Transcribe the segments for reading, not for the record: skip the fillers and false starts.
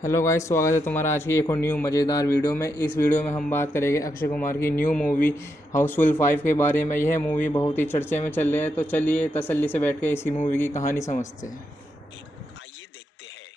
Hello guys, स्वागत है तुम्हारा आज की एक और न्यू मज़ेदार वीडियो में। इस वीडियो में हम बात करेंगे अक्षय कुमार की न्यू मूवी हाउसफुल 5 के बारे में। यह मूवी बहुत ही चर्चे में चल रही है, तो चलिए तसल्ली से बैठ के इसी मूवी की कहानी समझते हैं। आइए देखते हैं।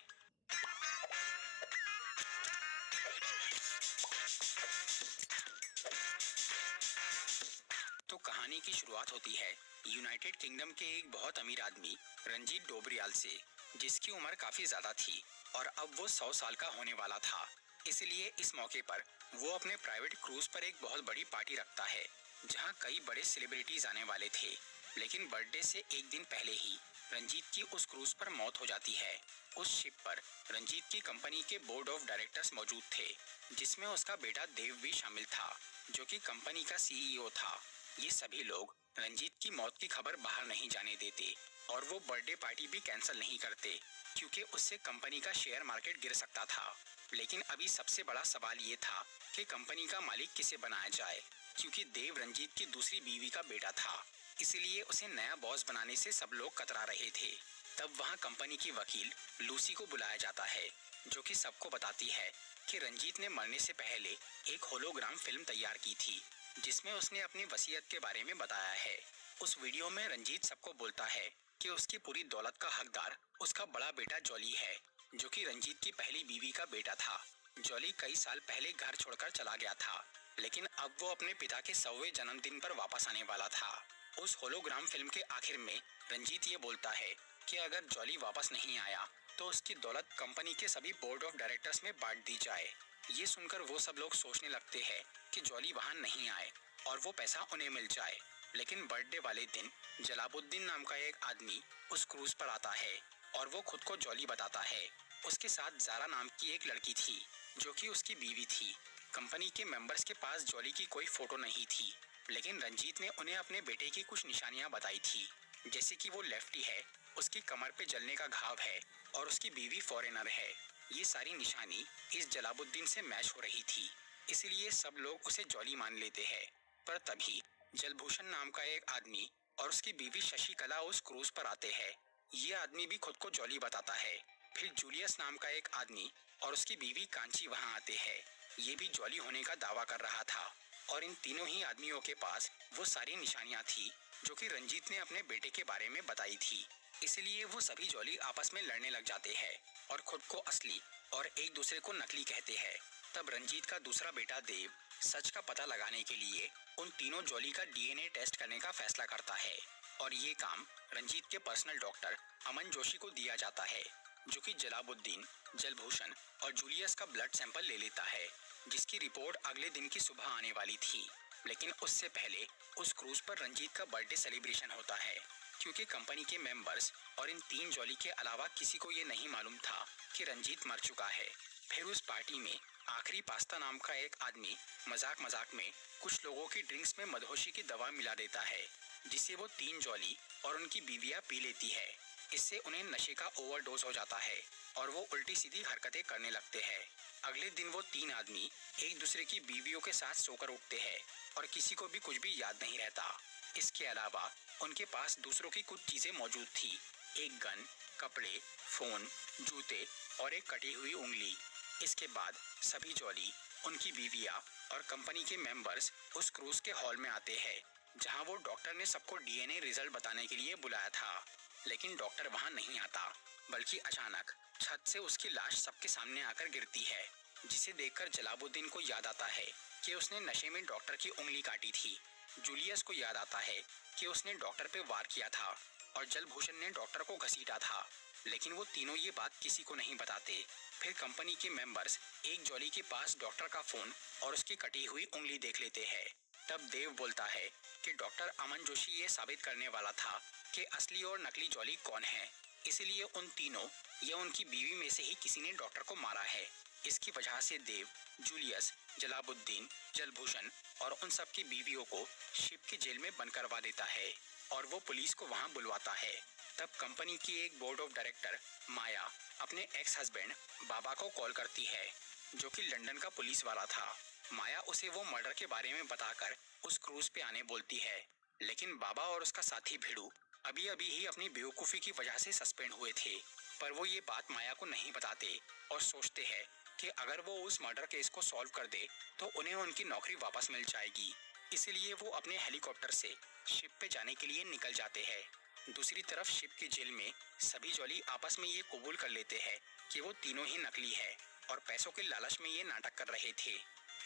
तो कहानी की शुरुआत होती है यूनाइटेड किंगडम के एक बहुत अमीर आदमी रंजीत डोबरियाल से, जिसकी उम्र काफी ज्यादा थी और अब वो 100 साल का होने वाला था। इसलिए इस मौके पर वो अपने प्राइवेट क्रूज पर एक बहुत बड़ी पार्टी रखता है, जहां कई बड़े सेलिब्रिटीज आने वाले थे। लेकिन बर्थडे से एक दिन पहले ही रंजीत की उस क्रूज पर मौत हो जाती है। उस शिप पर रंजीत की कंपनी के बोर्ड ऑफ डायरेक्टर्स मौजूद थे, जिसमें उसका बेटा देव भी शामिल था, जो कि कंपनी का सीईओ था। ये सभी लोग रंजीत की मौत की खबर बाहर नहीं जाने देते और वो बर्थडे पार्टी भी कैंसिल नहीं करते, क्योंकि उससे कंपनी का शेयर मार्केट गिर सकता था। लेकिन अभी सबसे बड़ा सवाल ये था कि कंपनी का मालिक किसे बनाया जाए, क्योंकि देव रंजीत की दूसरी बीवी का बेटा था। इसलिए उसे नया बॉस बनाने से सब लोग कतरा रहे थे। तब वहाँ कंपनी की वकील लूसी को बुलाया जाता है, जो कि सबको बताती है कि रंजीत ने मरने से पहले एक होलोग्राम फिल्म तैयार की थी, जिसमें उसने अपनी वसीयत के बारे में बताया है। उस वीडियो में रंजीत सबको बोलता है कि उसकी पूरी दौलत का हकदार उसका बड़ा बेटा जॉली है, जो कि रंजीत की पहली बीवी का बेटा था। जॉली कई साल पहले घर छोड़कर चला गया था, लेकिन अब वो अपने पिता के 100वें जन्मदिन पर वापस आने वाला था। उस होलोग्राम फिल्म के आखिर में रंजीत ये बोलता है कि अगर जॉली वापस नहीं आया तो उसकी दौलत कंपनी के सभी बोर्ड ऑफ डायरेक्टर्स में बांट दी जाए। ये सुनकर वो सब लोग सोचने लगते हैं कि जॉली वहां नहीं आए और वो पैसा उन्हें मिल जाए। लेकिन बर्थडे वाले दिन जलाबुद्दीन नाम का एक आदमी उस क्रूज पर आता है और वो खुद को जॉली बताता है। उसके साथ जारा नाम की एक लड़की थी, जो कि उसकी बीवी थी। कंपनी के मेंबर्स के पास जॉली की कोई फोटो नहीं थी, लेकिन रंजीत ने उन्हें अपने बेटे की कुछ निशानियां बताई थी, जैसे कि वो लेफ्टी है, उसकी कमर पे जलने का घाव है और उसकी बीवी फॉरेनर है। ये सारी निशानी इस जलाबुद्दीन से मैच हो रही थी, इसलिए सब लोग उसे जॉली मान लेते हैं। पर तभी जलभूषण नाम का एक आदमी और उसकी बीवी शशिकला उस क्रूज पर आते हैं। ये आदमी भी खुद को जॉली बताता है। फिर जूलियस नाम का एक आदमी और उसकी बीवी कांची वहां आते हैं। ये भी जॉली होने का दावा कर रहा था और इन तीनों ही आदमियों के पास वो सारी निशानियां थी जो कि रंजीत ने अपने बेटे के बारे में बताई थी। इसलिए वो सभी जॉली आपस में लड़ने लग जाते हैं और खुद को असली और एक दूसरे को नकली कहते हैं। तब रंजीत का दूसरा बेटा देव सच का पता लगाने के लिए उन तीनों जॉली का डीएनए टेस्ट करने का फैसला करता है और ये काम रंजीत के पर्सनल डॉक्टर अमन जोशी को दिया जाता है, जो कि जलाबुद्दीन, जलभूषण और जूलियस का ब्लड सैंपल ले लेता है, जिसकी रिपोर्ट अगले दिन की सुबह आने वाली थी। लेकिन उससे पहले उस क्रूज पर रंजीत का बर्थडे सेलिब्रेशन होता है, क्योंकि कंपनी के मेंबर्स और इन तीन जॉली के अलावा किसी को ये नहीं मालूम था कि रंजीत मर चुका है। फिर उस पार्टी में आखिरी पास्ता नाम का एक आदमी मजाक मजाक में कुछ लोगों की ड्रिंक्स में मधोशी की दवा मिला देता है, जिसे वो तीन जॉली और उनकी बीवियां पी लेती है। इससे उन्हें नशे का ओवरडोज हो जाता है और वो उल्टी सीधी हरकतें करने लगते हैं। अगले दिन वो तीन आदमी एक दूसरे की बीवियों के साथ सोकर उठते हैं और किसी को भी कुछ भी याद नहीं रहता। इसके अलावा उनके पास दूसरों की कुछ चीजें मौजूद थी, एक गन, कपड़े, फोन, जूते और एक कटी हुई उंगली। इसके बाद सभी जॉली, उनकी बीवियां और कंपनी के मेंबर्स उस क्रूज के हॉल में आते हैं, जहां वो डॉक्टर ने सबको डीएनए रिजल्ट बताने के लिए बुलाया था। लेकिन डॉक्टर वहां नहीं आता, बल्कि अचानक छत से उसकी लाश सबके सामने आकर गिरती है, जिसे देखकर जलाबुद्दीन को याद आता है कि उसने नशे में डॉक्टर की उंगली काटी थी। जूलियस को याद आता है कि उसने डॉक्टर पे वार किया था और जलभूषण ने डॉक्टर को घसीटा था, लेकिन वो तीनों ये बात किसी को नहीं बताते। फिर कंपनी के मेंबर्स एक जॉली के पास डॉक्टर का फोन और उसकी कटी हुई उंगली देख लेते हैं। तब देव बोलता है कि डॉक्टर अमन जोशी ये साबित करने वाला था कि असली और नकली जॉली कौन है, इसलिए उन तीनों या उनकी बीवी में से ही किसी ने डॉक्टर को मारा है। इसकी वजह से देव, जूलियस, जलाबुद्दीन, जलभूषण और उन सब की बीवियों को शिप की जेल में बंद करवा देता है और वो पुलिस को वहां बुलवाता है। तब कंपनी की एक बोर्ड ऑफ डायरेक्टर माया अपने एक्स हस्बैंड बाबा को कॉल करती है, जो कि लंदन का पुलिस वाला था। माया उसे वो मर्डर के बारे में बताकर उस क्रूज पे आने बोलती है, लेकिन बाबा और उसका साथी भिड़ू अभी अभी ही अपनी बेवकूफ़ी की वजह से सस्पेंड हुए थे, पर वो ये बात माया को नहीं बताते और सोचते हैं कि अगर वो उस मर्डर केस को सॉल्व कर दे तो उन्हें उनकी नौकरी वापस मिल जाएगी। इसीलिए वो अपने हेलीकॉप्टर से शिप पे जाने के लिए निकल जाते हैं। दूसरी तरफ शिप की जेल में सभी जॉली आपस में ये कबूल कर लेते हैं कि वो तीनों ही नकली है और पैसों के लालच में ये नाटक कर रहे थे।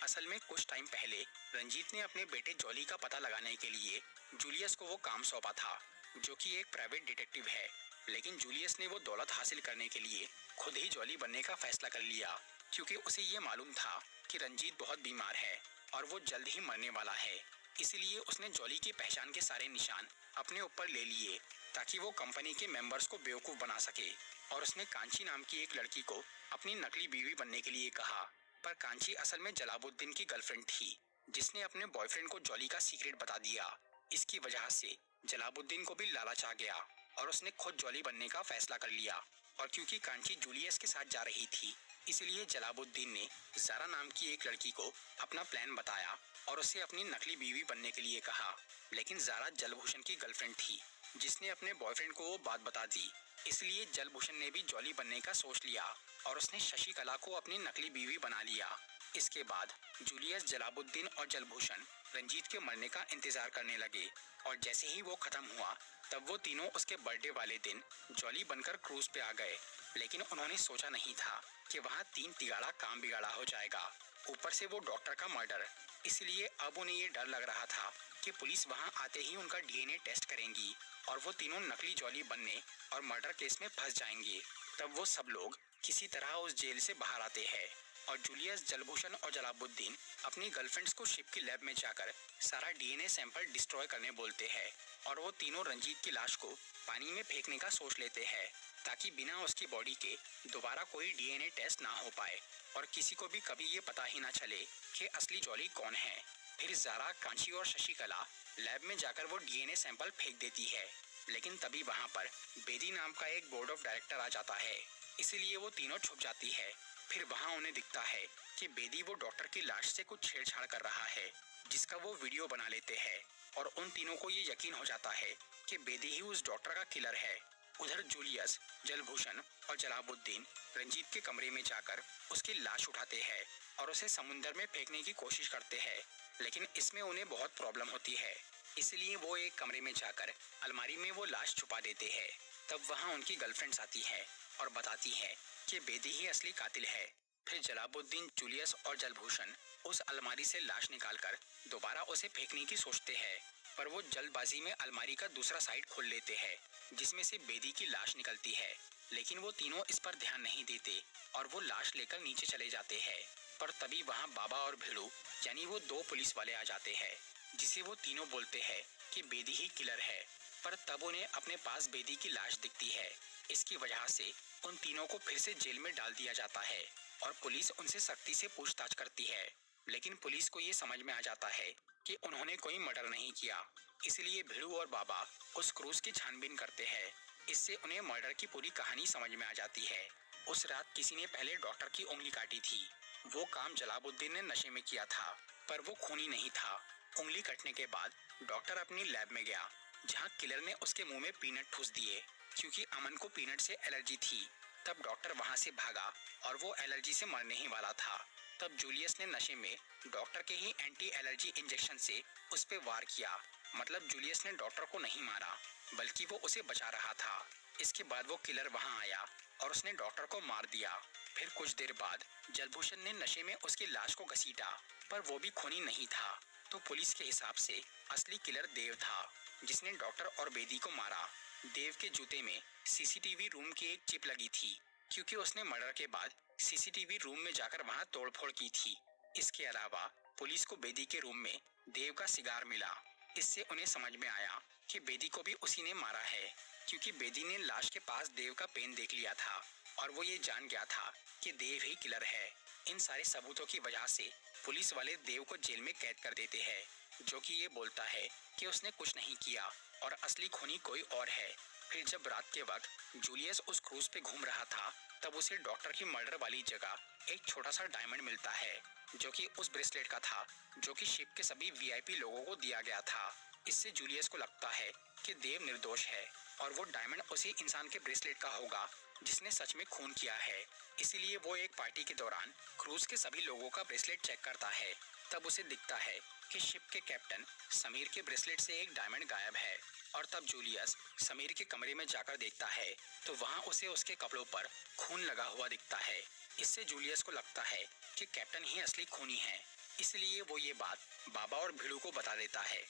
असल में कुछ टाइम पहले रंजीत ने अपने बेटे जॉली का पता लगाने के लिए जूलियस को वो काम सौंपा था, जो कि एक प्राइवेट डिटेक्टिव है। लेकिन जूलियस ने वो दौलत हासिल करने के लिए खुद ही जॉली बनने का फैसला कर लिया, क्योंकि उसे ये मालूम था कि रंजीत बहुत बीमार है और वो जल्द ही मरने वाला है। इसीलिए उसने जॉली की पहचान के सारे निशान अपने ऊपर ले लिए ताकि वो कंपनी के मेंबर्स को बेवकूफ़ बना सके। और उसने कांची नाम की एक लड़की को अपनी नकली बीवी बनने के लिए कहा, पर कांची असल में जलालुद्दीन की गर्लफ्रेंड थी, जिसने अपने बॉयफ्रेंड को जॉली का सीक्रेट बता दिया। इसकी वजह से जलालुद्दीन को भी लालच आ गया और उसने खुद जॉली बनने का फैसला कर लिया। और क्योंकि कांची जूलियस के साथ जा रही थी, इसलिए जलालुद्दीन ने ज़ारा नाम की एक लड़की को अपना प्लान बताया और उसे अपनी नकली बीवी बनने के लिए कहा। लेकिन ज़ारा जलभूषण की गर्लफ्रेंड थी, जिसने अपने बॉयफ्रेंड को वो बात बता दी। इसलिए जलभूषण ने भी जॉली बनने का सोच लिया और उसने शशिकला को अपनी नकली बीवी बना लिया। इसके बाद जूलियस, जलालुद्दीन और जलभूषण रंजीत के मरने का इंतजार करने लगे और जैसे ही वो खत्म हुआ तब वो तीनों उसके बर्थडे वाले दिन जॉली बनकर क्रूज पे आ गए। लेकिन उन्होंने सोचा नहीं था कि वहाँ 3 तिगाड़ा काम बिगाड़ा हो जाएगा, ऊपर से वो डॉक्टर का मर्डर। इसलिए अब उन्हें ये डर लग रहा था कि पुलिस वहाँ आते ही उनका डीएनए टेस्ट करेंगी और वो तीनों नकली जॉली बनने और मर्डर केस में फंस जाएंगे। तब वो सब लोग किसी तरह उस जेल से बाहर आते हैं और जूलियस, जलभूषण और जलालुद्दीन अपनी गर्लफ्रेंड्स को शिप की लैब में जाकर सारा डीएनए सैंपल डिस्ट्रॉय करने बोलते हैं और वो तीनों रंजीत की लाश को पानी में फेंकने का सोच लेते हैं ताकि बिना उसकी बॉडी के दोबारा कोई डीएनए टेस्ट ना हो पाए और किसी को भी कभी ये पता ही ना चले कि असली जॉली कौन है। फिर ज़ारा, कांची और शशिकला लैब में जाकर वो डीएनए सैंपल फेंक देती है। लेकिन तभी वहाँ पर बेदी नाम का एक बोर्ड ऑफ डायरेक्टर आ जाता है, इसीलिए वो तीनों छुप जाती है। फिर वहाँ उन्हें दिखता है कि बेदी वो डॉक्टर की लाश से कुछ छेड़छाड़ कर रहा है, जिसका वो वीडियो बना लेते हैं और उन तीनों को ये यकीन हो जाता है कि बेदी ही उस डॉक्टर का किलर है। उधर जूलियस, जलभूषण और जलालुद्दीन रंजीत के कमरे में जाकर उसकी लाश उठाते हैं और उसे समुंदर में फेंकने की कोशिश करते हैं, लेकिन इसमें उन्हें बहुत प्रॉब्लम होती है। इसलिए वो एक कमरे में जाकर अलमारी में वो लाश छुपा देते हैं। तब वहाँ उनकी गर्लफ्रेंड्स आती है और बताती है कि बेदी ही असली कातिल है। फिर जलालुद्दीन, जूलियस और जलभूषण उस अलमारी से लाश निकालकर दोबारा उसे फेंकने की सोचते हैं, पर वो जल्दबाजी में अलमारी का दूसरा साइड खोल लेते हैं, जिसमें से बेदी की लाश निकलती है। लेकिन वो तीनों इस पर ध्यान नहीं देते और वो लाश लेकर नीचे चले जाते हैं। पर तभी वहाँ बाबा और भिड़ू यानी वो 2 पुलिस वाले आ जाते हैं, जिसे वो तीनों बोलते हैं कि बेदी ही किलर है। पर तब उन्हें अपने पास बेदी की लाश दिखती है। इसकी वजह से उन तीनों को फिर से जेल में डाल दिया जाता है और पुलिस उनसे सख्ती से पूछताछ करती है। लेकिन पुलिस को ये समझ में आ जाता है कि उन्होंने कोई मर्डर नहीं किया, इसलिए भिड़ू और बाबा उस क्रूज की छानबीन करते हैं। इससे उन्हें मर्डर की पूरी कहानी समझ में आ जाती है। उस रात किसी ने पहले डॉक्टर की उंगली काटी थी। वो काम जलालुद्दीन ने नशे में किया था, पर वो खूनी नहीं था। उंगली कटने के बाद डॉक्टर अपनी लैब में गया, जहाँ किलर ने उसके मुंह में पीनट ठूस दिए, क्योंकि अमन को पीनट से एलर्जी थी। तब डॉक्टर वहाँ से भागा और वो एलर्जी से मरने ही वाला था। तब जूलियस ने नशे में डॉक्टर के ही एंटी एलर्जी इंजेक्शन से उस पे वार किया। मतलब जूलियस ने डॉक्टर को नहीं मारा, बल्कि वो उसे बचा रहा था। इसके बाद वो किलर वहाँ आया और उसने डॉक्टर को मार दिया। फिर कुछ देर बाद जलभूषण ने नशे में उसकी लाश को घसीटा, पर वो भी खूनी नहीं था। तो पुलिस के हिसाब से असली किलर देव था, जिसने डॉक्टर और बेदी को मारा। देव के जूते में सीसीटीवी रूम की एक चिप लगी थी, क्योंकि उसने मर्डर के बाद सीसीटीवी रूम में जाकर वहां तोड़फोड़ की थी। इसके अलावा पुलिस को बेदी के रूम में देव का सिगार मिला। इससे उन्हें समझ में आया कि बेदी को भी उसी ने मारा है, क्योंकि बेदी ने लाश के पास देव का पेन देख लिया था और वो ये जान गया था कि देव ही किलर है। इन सारे सबूतों की वजह से पुलिस वाले देव को जेल में कैद कर देते हैं, जो कि ये बोलता है कि उसने कुछ नहीं किया और असली खूनी कोई और है। फिर जब रात के वक्त जूलियस उस क्रूज पे घूम रहा था, तब उसे डॉक्टर की मर्डर वाली जगह एक छोटा सा डायमंड मिलता है, जो कि उस ब्रेसलेट का था, जो कि शिप के सभी वीआईपी लोगों को दिया गया था। इससे जूलियस को लगता है कि देव निर्दोष है और वो डायमंड उसी इंसान के ब्रेसलेट का होगा जिसने सच में खून किया है। इसीलिए वो एक पार्टी के दौरान क्रूज के सभी लोगों का ब्रेसलेट चेक करता है। तब उसे दिखता है कि शिप के कैप्टन समीर के ब्रेसलेट से एक डायमंड गायब है। और तब जूलियस समीर के कमरे में जाकर देखता है तो वहाँ उसे उसके कपड़ों पर खून लगा हुआ दिखता है। इससे जूलियस को लगता है कि कैप्टन ही असली खूनी है। इसलिए वो ये बात बाबा और भिड़ू को बता देता है,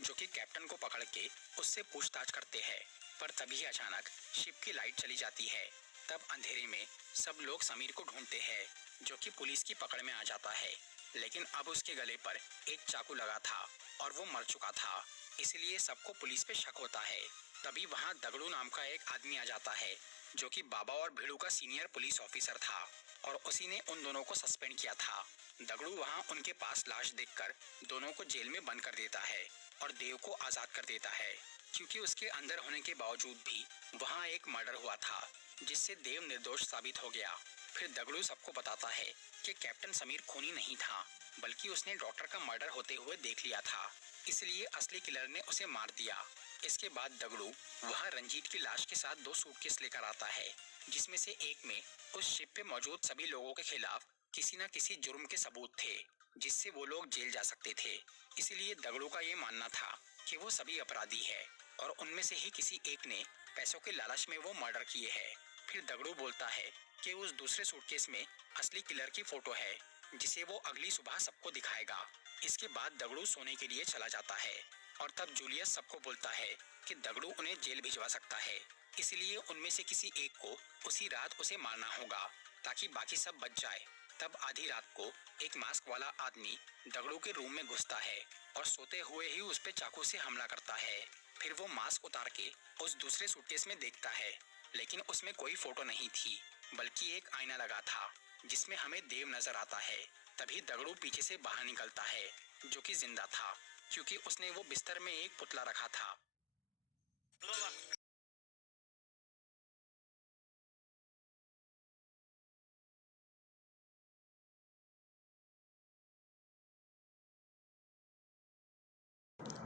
जो कि कैप्टन को पकड़ के उससे पूछताछ करते हैं। पर तभी अचानक शिप की लाइट चली जाती है। तब अंधेरे में सब लोग समीर को ढूंढते हैं, जो कि पुलिस की पकड़ में आ जाता है। लेकिन अब उसके गले पर एक चाकू लगा था और वो मर चुका था। इसलिए सबको पुलिस पे शक होता है। तभी वहाँ दगड़ू नाम का एक आदमी आ जाता है, जो कि बाबा और भिड़ू का सीनियर पुलिस ऑफिसर था और उसी ने उन दोनों को सस्पेंड किया था। दगड़ू वहाँ उनके पास लाश देखकर दोनों को जेल में बंद कर देता है और देव को आज़ाद कर देता है, क्योंकि उसके अंदर होने के बावजूद भी वहाँ एक मर्डर हुआ था, जिससे देव निर्दोष साबित हो गया। फिर दगड़ू सबको बताता है कि कैप्टन समीर खूनी नहीं था, बल्कि उसने डॉक्टर का मर्डर होते हुए देख लिया था, इसलिए असली किलर ने उसे मार दिया। इसके बाद दगड़ू वहाँ रंजीत की लाश के साथ 2 सूटकेस लेकर आता है, जिसमें से एक में उस शिप पे मौजूद सभी लोगों के खिलाफ किसी न किसी जुर्म के सबूत थे, जिससे वो लोग जेल जा सकते थे। इसलिए दगड़ू का ये मानना था कि वो सभी अपराधी है और उनमें से ही किसी एक ने पैसों के लालच में वो मर्डर किए हैं। फिर दगड़ू बोलता है कि उस दूसरे सूटकेस में असली किलर की फोटो है, जिसे वो अगली सुबह सबको दिखाएगा। इसके बाद दगड़ू सोने के लिए चला जाता है और तब जूलियस सबको बोलता है कि दगड़ू उन्हें जेल भिजवा सकता है, इसलिए उनमें से किसी एक को उसी रात उसे मारना होगा ताकि बाकी सब बच जाए। तब आधी रात को एक मास्क वाला आदमी दगड़ू के रूम में घुसता है और सोते हुए ही उस पे चाकू से हमला करता है। फिर वो मास्क उतार के उस दूसरे सूटकेस में देखता है, लेकिन उसमें कोई फोटो नहीं थी, बल्कि एक आईना लगा था जिसमें हमें देव नजर आता है। तभी दगड़ू पीछे से बाहर निकलता है, जो कि जिंदा था, क्योंकि उसने वो बिस्तर में एक पुतला रखा था।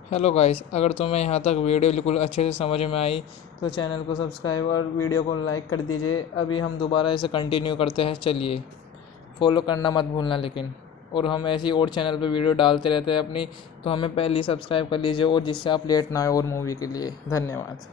हेलो गाइस, अगर तुम्हें यहाँ तक वीडियो बिल्कुल अच्छे से समझ में आई तो चैनल को सब्सक्राइब और वीडियो को लाइक कर दीजिए। अभी हम दोबारा इसे कंटिन्यू करते हैं, चलिए। फॉलो करना मत भूलना लेकिन। और हम ऐसी और चैनल पे वीडियो डालते रहते हैं अपनी, तो हमें पहले ही सब्सक्राइब कर लीजिए, और जिससे आप लेट ना आए और मूवी के लिए। धन्यवाद।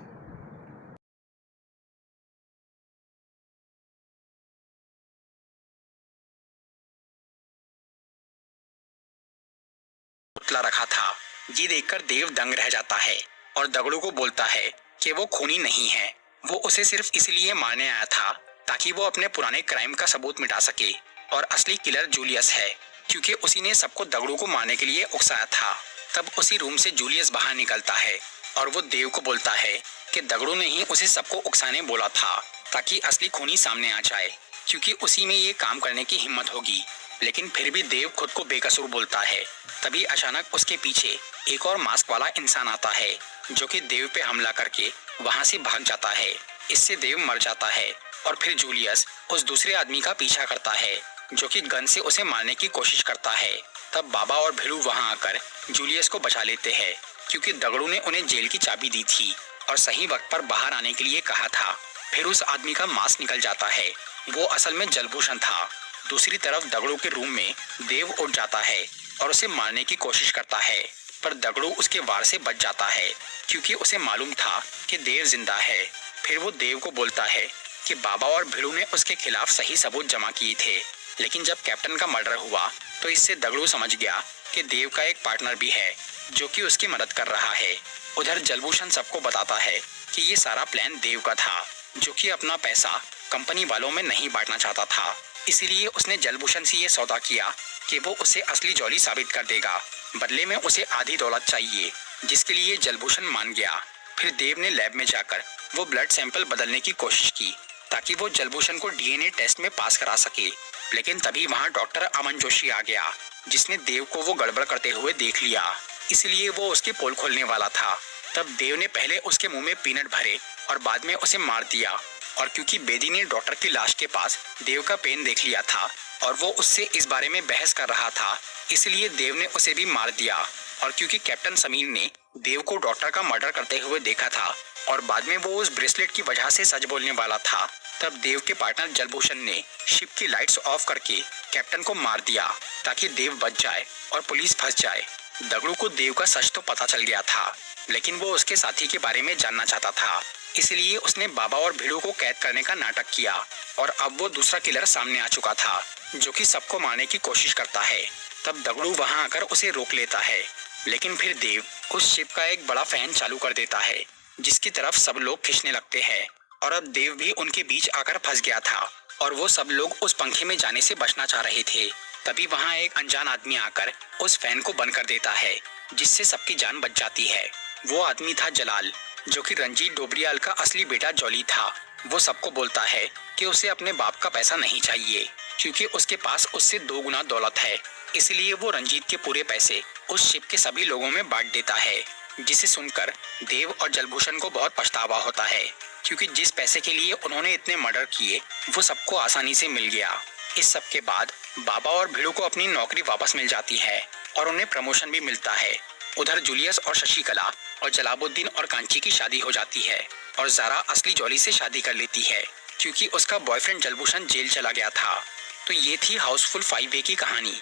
पुतला रखा था। ये देखकर देव दंग रह जाता है और दगड़ू को बोलता है कि वो खूनी नहीं है, वो उसे सिर्फ इसलिए मारने आया था ताकि वो अपने पुराने क्राइम का सबूत मिटा सके। और असली किलर जूलियस है, क्योंकि उसी ने सबको दगड़ू को मारने के लिए उकसाया था। तब उसी रूम से जूलियस बाहर निकलता है और वो देव को बोलता है कि दगड़ू ने ही उसे सबको उकसाने बोला था ताकि असली खूनी सामने आ जाए, क्योंकि उसी में ये काम करने की हिम्मत होगी। लेकिन फिर भी देव खुद को बेकसूर बोलता है। तभी अचानक उसके पीछे एक और मास्क वाला इंसान आता है, जो कि देव पे हमला करके वहां से भाग जाता है। इससे देव मर जाता है और फिर जूलियस उस दूसरे आदमी का पीछा करता है, जो कि गन से उसे मारने की कोशिश करता है। तब बाबा और भिड़ू वहां आकर जूलियस को बचा लेते हैं, क्योंकि दगड़ू ने उन्हें जेल की चाबी दी थी और सही वक्त पर बाहर आने के लिए कहा था। फिर उस आदमी का मास्क निकल जाता है, वो असल में जलभूषण था। दूसरी तरफ दगड़ू के रूम में देव उठ जाता है और उसे मारने की कोशिश करता है, पर दगड़ू उसके वार से बच जाता है, क्योंकि उसे मालूम था कि देव जिंदा है। फिर वो देव को बोलता है कि बाबा और भिड़ू ने उसके खिलाफ सही सबूत जमा किए थे, लेकिन जब कैप्टन का मर्डर हुआ तो इससे दगड़ू समझ गया कि देव का एक पार्टनर भी है, जो कि उसकी मदद कर रहा है। उधर जलभूषण सबको बताता है कि ये सारा प्लान देव का था, जो कि अपना पैसा कंपनी वालों में नहीं बांटना चाहता था। इसीलिए उसने जलभूषण से ये सौदा किया कि वो उसे असली जॉली साबित कर देगा। बदले में उसे आधी दौलत चाहिए, जिसके लिए जलभूषण मान गया। फिर देव ने लैब में जाकर वो ब्लड सैंपल बदलने की कोशिश की ताकि वो जलभूषण को डीएनए टेस्ट में पास करा सके। लेकिन तभी वहाँ डॉक्टर अमन जोशी आ गया, जिसने देव को वो गड़बड़ करते हुए देख लिया, इसलिए वो उसकी पोल खोलने वाला था। तब देव ने पहले उसके मुंह में पीनट भरे और बाद में उसे मार दिया। और क्योंकि बेदी ने डॉक्टर की लाश के पास देव का पेन देख लिया था और वो उससे इस बारे में बहस कर रहा था, इसलिए देव ने उसे भी मार दिया। और क्योंकि कैप्टन समीर ने देव को डॉक्टर का मर्डर करते हुए देखा था और बाद में वो उस ब्रेसलेट की वजह से सच बोलने वाला था, तब देव के पार्टनर जलभूषण ने शिप की लाइट्स ऑफ करके कैप्टन को मार दिया ताकि देव बच जाए और पुलिस फंस जाए। दगड़ू को देव का सच तो पता चल गया था, लेकिन वो उसके साथी के बारे में जानना चाहता था, इसलिए उसने बाबा और भिड़ू को कैद करने का नाटक किया। और अब वो दूसरा किलर सामने आ चुका था जो कि सबको मारने की कोशिश करता है। तब दगड़ू वहां आकर उसे रोक लेता है, लेकिन फिर देव उस शिप का एक बड़ा फैन चालू कर देता है जिसकी तरफ सब लोग खींचने लगते हैं। और अब देव भी उनके बीच आकर फंस गया था और वो सब लोग उस पंखे में जाने से बचना चाह रहे थे। तभी वहां एक अनजान आदमी आकर उस फैन को बंद कर देता है, जिससे सबकी जान बच जाती है। वो आदमी था जलाल, जो कि रंजीत डोबरियाल का असली बेटा जॉली था। वो सबको बोलता है कि उसे अपने बाप का पैसा नहीं चाहिए, क्योंकि उसके पास उससे 2 गुना दौलत है। इसलिए वो रंजीत के पूरे पैसे उस शिप के सभी लोगों में बांट देता है, जिसे सुनकर देव और जलभूषण को बहुत पछतावा होता है, क्योंकि जिस पैसे के लिए उन्होंने इतने मर्डर किए वो सबको आसानी से मिल गया। इस सब के बाद बाबा और भिड़ू को अपनी नौकरी वापस मिल जाती है और उन्हें प्रमोशन भी मिलता है। उधर जूलियस और शशिकला और जलाबुद्दीन और कांची की शादी हो जाती है और ज़ारा असली जॉली से शादी कर लेती है, क्योंकि उसका बॉयफ्रेंड जलभूषण जेल चला गया था। तो ये थी हाउसफुल 5A की कहानी।